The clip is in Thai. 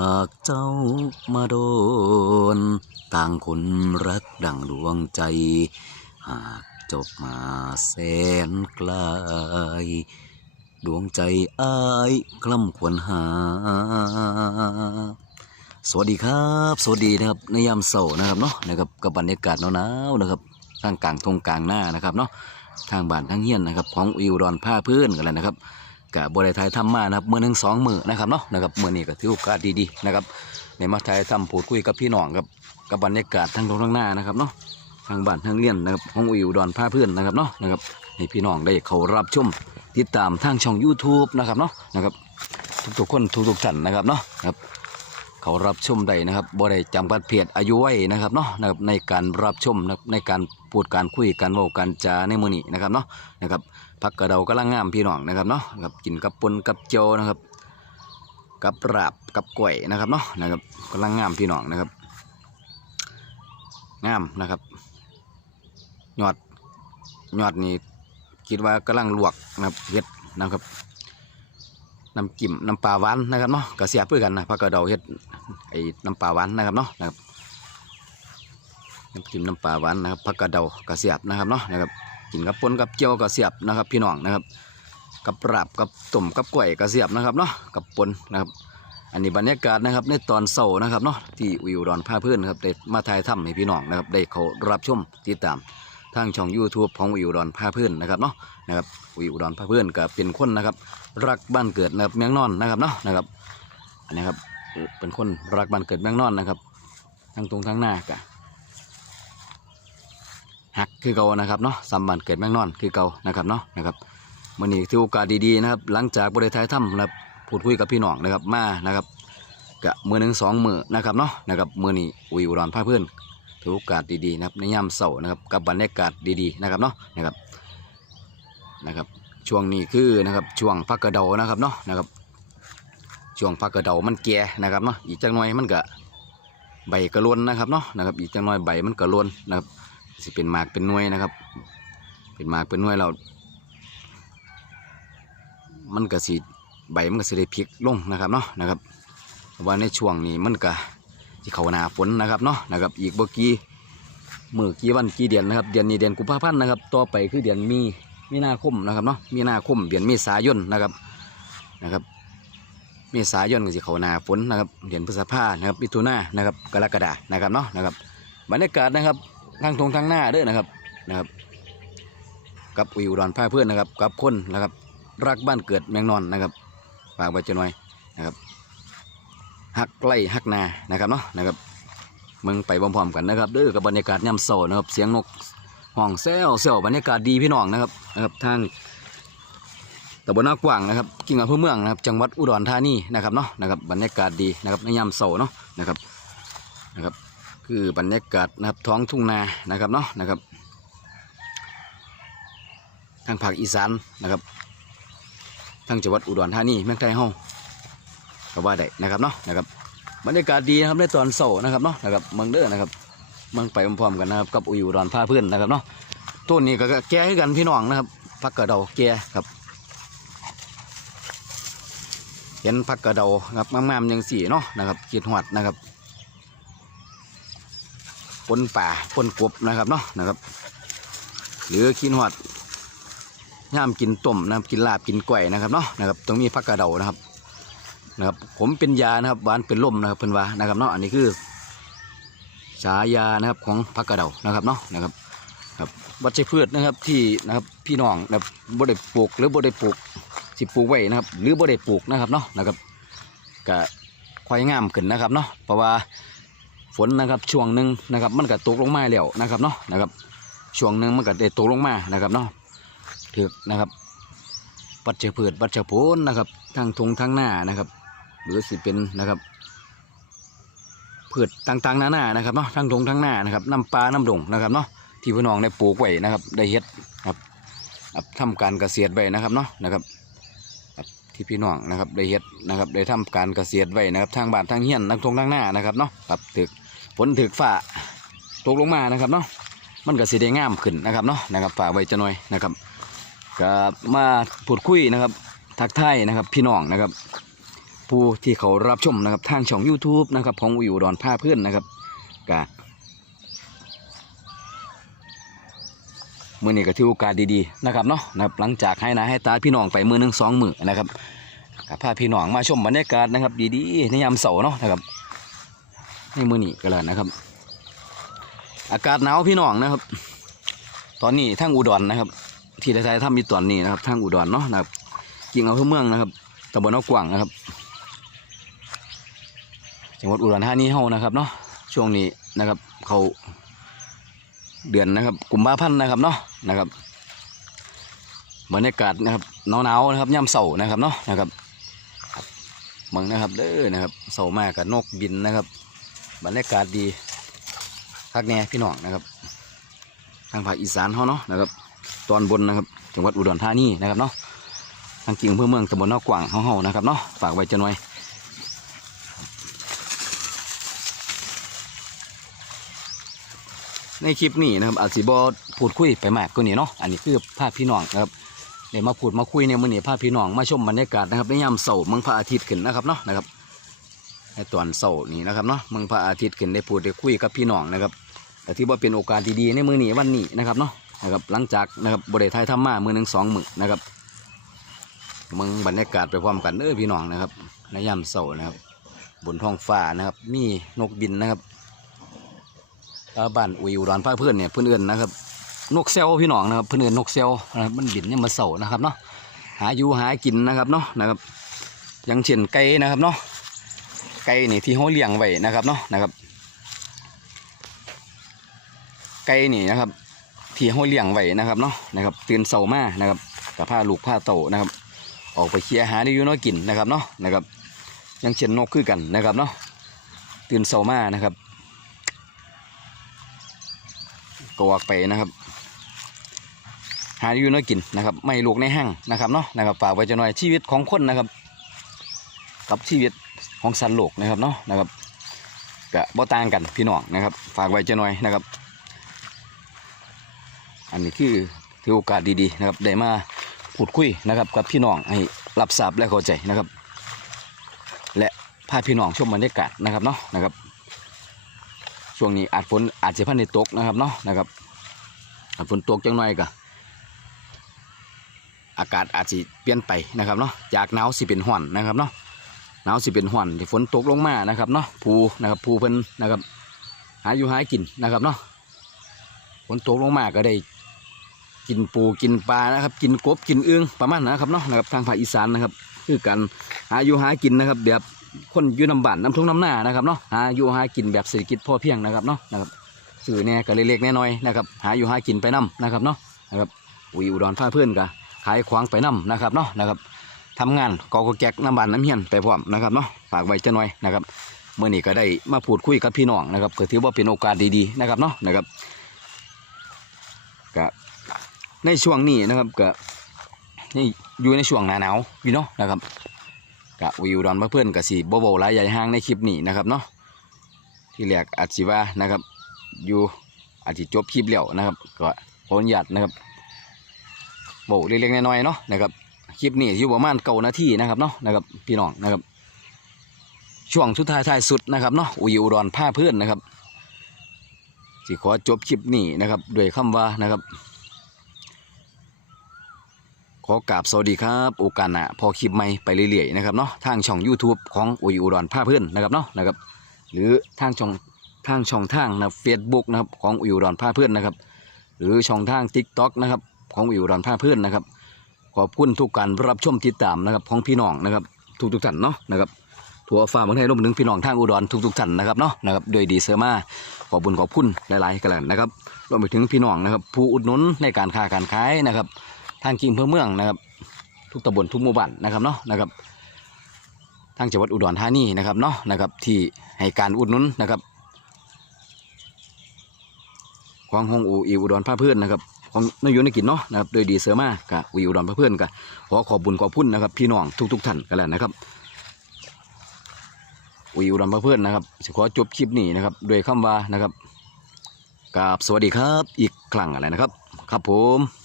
หากเจ้ามาโดน ต่างคนรักดั่งดวงใจ หากจบมาแสนไกล ดวงใจอ้ายคล่ำควรหา สวัสดีครับ สวัสดีนะครับในยามเสาร์นะครับเนาะนะครับกับบรรยากาศหนาวๆนะครับทางกลางทงกลางหน้านะครับเนาะทางบ้านทางเฮียนนะครับ ของอิวรอนผ้าพื้นกันแล้วนะครับ กับบริไทยทำมานะครับมือหนึ่งสองมือนะครับเนาะนะครับมือนี้ก็ถือโอกาสดีๆนะครับในมาไทยทำพูดคุยกับพี่น้องครับกับบรรยากาศทั้งตรงทั้งหน้านะครับเนาะทางบ้านทางเรียนนะครับห้องอิวดอนผ้าพื้นนะครับเนาะนะครับให้พี่น้องได้เขารับชมติดตามทางช่อง YouTube นะครับเนาะนะครับทุกๆคนทุกๆท่านนะครับเนาะครับ เขารับชมได้นะครับบ่ได้จำกัดเพศอายุไว้นะครับเนาะนะครับในการรับชมนะครับในการพูดการคุยการเว้าการจาในมือนี้นะครับเนาะนะครับผักกระเดากำลังงามพี่น้องนะครับเนาะนะครับกินกับปนกับเจียวนะครับ กับราบกับกล้วยนะครับเนาะนะครับกำลังงามพี่น้องนะครับ งามนะครับยอดยอดนี่คิดว่ากำลังลวกนะครับเฮ็ดนะครับ น้ำจิ้มน้ำปลาหวานนะครับเนาะกระเสียบเพื่อกันนะผักกระเดาเฮ็ดไอ้น้ำปลาหวานนะครับเนาะนะครับน้ำจิ้มน้ำปลาหวานนะครับผักกระเดากระเสียบนะครับเนาะนะครับกินกับปนกับเจียวกระเสียบนะครับ พี่น้องนะครับกับปราบกับต้มกับกล้วยกระเสียบนะครับเนาะกับปนนะครับ อันนี้บรรยากาศนะครับในตอนเสาร์นะครับเนาะที่วิวดอนผ้าพื่อนครับได้มาถ่ายทำให้พี่น้องนะครับได้เขารับชมติดตาม ทางช่อง YouTube ของวิวดอนผ้าเพื่อนนะครับเนาะนะครับวิวดอนผ้าเพื่อนก็เป็นคนนะครับรักบ้านเกิดนะครับเมืองนอนนะครับเนาะนะครับอันนี้ครับเป็นคนรักบ้านเกิดเมืองนอนนะครับทั้งตรงทั้งหน้ากะหักคือเก่านะครับเนาะสามบ้านเกิดเมืองนอนคือเก่านะครับเนาะนะครับมื่อนี้ถือโอกาสดีๆนะครับ หลังจากบริษัทถ้ำนะครับพูดคุยกับพี่น้องนะครับมานะครับกะมือหนึ่งสองมือนะครับเนาะนะครับมือนี้อุยอุดรพาเพื่อน ถือโอกาสดีๆนะครับในยามเสาร์นะครับกับบรรยากาศดีๆนะครับเนาะนะครับนะครับ ช่วงนี้คือนะครับช่วงพักกระเดานะครับเนาะนะครับ ช่วงพักกระเดามันแก่นะครับเนาะอีกจังหน่อยมันก็ใบกระลวนนะครับเนาะนะครับอีกจังหน่อยใบมันกระลวนนะครับสิเป็นหมากเป็นน่วยนะครับ เป็นหมากเป็นน่วยเรา มันก็สิใบมันก็สิได้พลิกลงนะครับเนาะนะครับเพราะว่าในช่วงนี้มันก็ ที่เขาหนาฝนนะครับเนาะนะครับอีกเมื่อกี้มือกี่วันกี่เดือนนะครับเดือนนี้เดือนกุมภาพันธ์นะครับต่อไปคือเดือนมีมีนาคมนะครับเนาะมีนาคมเดือนเมษายนนะครับนะครับ เมษายนก็สิเขาหนาฝนนะครับเดือนพฤษภานะครับมิถุนานะครับกรกฎานะครับเนาะนะครับบรรยากาศนะครับทางทงทางหน้าเด้อนะครับนะครับ กับวิวดอนผ้าเพื่อนนะครับ กับคนนะครับ รักบ้านเกิดแมงนอนนะครับฝากไว้จะหน่อยนะครับ ฮักไล่ฮักนานะครับเนาะนะครับมืองไปพร้อมๆกันนะครับด้อกับบรรยากาศยามเสานะครับเสียงนกห้องแซวแซวบรรยากาศดีพี่น้องนะครับนะครับทางตำบลนากว้างนะครับกิ่งอำเภอเมืองนะครับจังหวัดอุดรธานีนะครับเนาะนะครับบรรยากาศดีนะครับในยามเสาร์เนาะนะครับนะครับคือบรรยากาศนะครับท้องทุ่งนานะครับเนาะนะครับ ทางภาคอีสานนะครับทางจังหวัดอุดรธานีเมืองไทยเฮา ก็ว่าได้นะครับเนาะนะครับบรรยากาศดีนะครับในตอนเสาร์นะครับเนาะนะครับเมืองเด้อนะครับมืองไปพร้อมๆกันนะครับกับอุยอุดรผ้าเพื่อนนะครับเนาะต้นนี้ก็แก่ให้กันพี่น้องนะครับพักกระเดาแก่ครับเห็นพักกระเดาครับงามๆยังสีเนาะนะครับขีดหอดนะครับปนป่าปนกบนะครับเนาะนะครับ หรือขีดหอดย่ามกินต้มนะครับกินลาบกินก๋วยนะครับเนาะนะครับต้องมีพักกระเดานะครับ นะครับผมเป็นยานะครับหวานเป็นลมนะครับเพิ่นว่านะครับเนาะอันนี้คือฉายานะครับของพักกระเดานะครับเนาะนะครับครับวัชพืชนะครับที่นะครับพี่น้องนะครับบ่ได้ปลูกหรือบ่ได้ปลูกสิปลูกไว้นะครับ หรือบ่ได้ปลูกนะครับเนาะนะครับก็ค่อยงามขึ้นนะครับเนาะเพราะว่าฝนนะครับช่วงหนึ่งนะครับ มันก็ตกลงมาแล้วนะครับเนาะนะครับช่วงหนึ่งมันก็ได้ตกลงมานะครับเนาะถือนะครับวัชพืชวัชผลนะครับทางทงทางหน้านะครับ หรือสิเป็นนะครับพืชต่างๆหนานานะครับเนาะทั้งทงทั้งหน้านะครับน้ำปลาน้ำดงนะครับเนาะที่พี่น้องได้ปลูกไว้นะครับ ได้เฮ็ดครับครับทำการเกษตรไว้นะครับเนาะนะครับที่พี่น้องนะครับได้เฮ็ดนะครับได้ทำการเกษตรไว้นะครับ ทางบ้านทางเฮียนทั้งทงทั้งหน้านะครับเนาะครับถึกฝนถึกฝ้าตกลงมานะครับเนาะมันก็สิได้งามขึ้นนะครับเนาะนะครับฝาไว้จะหน่อยนะครับก็มาพูดคุยนะครับ ทักทายนะครับ พี่น้องนะครับ ผู้ที่เขารับชมนะครับทางช่อง YouTube นะครับของวิวดอนผ้าเพื่อนนะครับกะมื่อนี้ก็ถือโอกาสดีๆนะครับเนาะนะครับหลังจากให้นาให้ตาพี่น้องไปมือหนึ่งสองมือนะครับกับพาพี่น้องมาชมบรรยากาศนะครับ ดีๆในยามเสาร์เนาะนะครับในมือนี้ก็แล้วนะครับ อากาศหนาวพี่น้องนะครับ ตอนนี้ทางอุดรนะครับ ที่ไทยๆทำมีตอนนี้นะครับทางอุดรเนาะนะครับยิงเอาเพื่อเมืองนะครับตำบลนกกว่างนะครับ จังหวัดอุดรธานีเฮานะครับเนาะช่วงนี้นะครับเขาเดือนนะครับกุมภาพันธ์นะครับเนาะนะครับบรรยากาศนะครับหนาวๆนะครับย่ำเสานะครับเนาะนะครับเมืองนะครับเด้อนะครับเสามากกับนกบินนะครับบรรยากาศดีพักแน่พี่น้องนะครับ ทางภาคอีสานเฮาเนาะนะครับ ตอนบนนะครับจังหวัดอุดรธานีนะครับเนาะทางกิ่งเพื่อเมืองตำบลนอกกว่างเฮาเฮานะครับเนาะฝากไว้จะหน่อย ในคลิปนี้นะครับอาจสิบอพูดคุยไปมากกว่านี้เนาะอันนี้คือภาพพี่น้องนะครับเดี๋ยวมาพูดมาคุยในมื้อนี้ภาพพี่น้องมาชมบรรยากาศนะครับในยามเสาร์เมืองพระอาทิตย์ขึ้นนะครับเนาะนะครับในตอนเสาร์นี้นะครับเนาะเมืองพระอาทิตย์ขึ้นได้พูดได้คุยกับพี่น้องนะครับแต่ที่ว่าเป็นโอกาสดีๆในมื้อนี้วันนี้นะครับเนาะนะครับหลังจากนะครับบริไทยทำมามือหนึ่งสองมือนะครับเมืองบรรยากาศไปพร้อมกันเด้อพี่น้องนะครับในยามเสาร์นะครับบนท้องฟ้านะครับ มีนกบินนะครับ บ้านอุยอุดรภาเพื่อนเนี่ยเพื่อนเอื่นนะครับ นกเซลพี่น้องนะครับเพื่อนเอื่นนกเซลนะมันบินเนี่ยมาเสานะครับเนาะหาอยู่หากินนะครับเนาะนะครับยังเช่นไก่นะครับเนาะไก่นี่ที่เขาเลี้ยงไว้นะครับเนาะนะครับ ไก่นี่นะครับ ที่เขาเลี้ยงไว้นะครับเนาะนะครับตื่นเสามานะครับกับผ้าลูกผ้าโตนะครับ ออกไปเคลียหาได้อยู่น้อยกินนะครับเนาะนะครับยังเช่นนกคือกันนะครับเนาะตื่นเสามานะครับ ก็ออกไปนะครับ หาอยู่น้อยกินนะครับ ไม่ลูกในห้างนะครับเนาะนะครับฝากไว้จะหน่อยชีวิตของคนนะครับ กับชีวิตของสัตว์โลกนะครับเนาะนะครับก็บ่ต่างกันพี่น้องนะครับ ฝากไว้จะหน่อยนะครับ อันนี้คือถือโอกาสดีๆนะครับได้มาพูดคุยนะครับ กับพี่น้องให้รับทราบและเข้าใจนะครับ และพาพี่น้องชมบรรยากาศนะครับเนาะนะครับ ช่วงนี้อาจฝนอาจจะพันในตกนะครับเนาะนะครับอาจฝนตกจังหน่อยก็อากาศอาจจะเปลี่ยนไปนะครับเนาะจากหนาวสิเป็นห่อนนะครับเนาะหนาวสิเป็นห่อนที่ฝนตกลงมานะครับเนาะภูนะครับภูเพิ่นนะครับ หาอยู่หากินนะครับเนาะฝนตกลงมาก็ได้กินปูกินปลานะครับ กินกบกินเอื้องประมาณนั้นนะครับเนาะนะครับทางภาคอีสานนะครับ คือการหาอยู่หากินนะครับแบบ คนอยู่น้ำบ้านน้ำทุ่งน้ำหน้านะครับเนาะหาอยู่หากินแบบเศรษฐกิจพอเพียงนะครับเนาะนะครับสื่อเนี่ยก็เล็กๆน้อยนะครับหาอยู่หากินไปนํนะครับเนาะนะครับอุยอุดรผ้าเพื่อนก็ขายขวางไปนํนะครับเนาะนะครับทำงานกอกแกกน้ำบ้านน้ำเฮียนไปพร้อมนะครับเนาะฝากไว้จะหน่อยนะครับเมื่อนี้ก็ได้มาพูดคุยกับพี่น้องนะครับก็ถือว่าเป็นโอกาสดีๆนะครับเนาะนะครับก็ในช่วงนี้นะครับก็นี่อยู่ในช่วงหนาหนาวพี่เนาะนะครับ กะวิวดอนเพื่อนๆกะสีบ่เบาหลายใหญ่ห้างในคลิปนี้นะครับเนาะที่แรกอาจสิว่านะครับ อยู่อาจจะจบคลิปแล้วนะครับ ก็ขออนุญาตนะครับเบเล็กๆน้อยๆเนาะนะครับคลิปนี้อยู่ประมาณเก้านาทีนะครับเนาะนะครับพี่น้องนะครับ ช่วงสุดท้ายท้ายสุดนะครับเนาะอุยอุดรผ้าเพื่อนนะครับสิขอจบคลิปนี้นะครับด้วยคำว่านะครับ ขอกราบสวัสดีครับ โอกาสน้าพอคลิปใหม่ไปเรื่อยๆนะครับเนาะทางช่อง YouTube ของอุยอุดรผ้าเพื่อนนะครับเนาะนะครับหรือทางช่องทางช่องทางนะเฟซบุ๊กนะครับของอุยอุดรผ้าเพื่อนนะครับหรือช่องทาง t ิ k t o k นะครับของอุยอุดรผ้าเพื่อนนะครับขอบคุณทุกการรับชมติดตามนะครับของพี่น้องนะครับทุกทุกๆท่านเนาะนะครับทั่วฟ้าเมืองไทยรวมถึงพี่น้องทางอุดรทุกๆท่านนะครับเนาะนะครับโดยดีเสอมาขอบุญขอบคุณหลายๆกันแล้วนะครับรวมไปถึงพี่น้องนะครับผู้อุดหนุนในการค้าการขายนะครับ ทางกิ่งเพื่อเมืองนะครับ ทุกตำบลทุกหมู่บ้านนะครับเนาะนะครับทางจังหวัดอุดรธานีนะครับเนาะนะครับ ที่ให้การอุดหนุนนะครับของห้องอูอีอุดรผ้าเพื่อนนะครับของนายโยนกินเนาะนะครับโดยดีเสือมากกับอูอีอุดรผ้าเพื่อนกับขอขอบบุญขอบพุ่นนะครับ พี่น้องทุกๆท่านกันแล้วนะครับอูอีอุดรผ้าเพื่อนนะครับขอจบคลิปนี้นะครับโดวยคำว่านะครับกราบสวัสดีครับอีกครั้งอะไรนะครับ ครับผม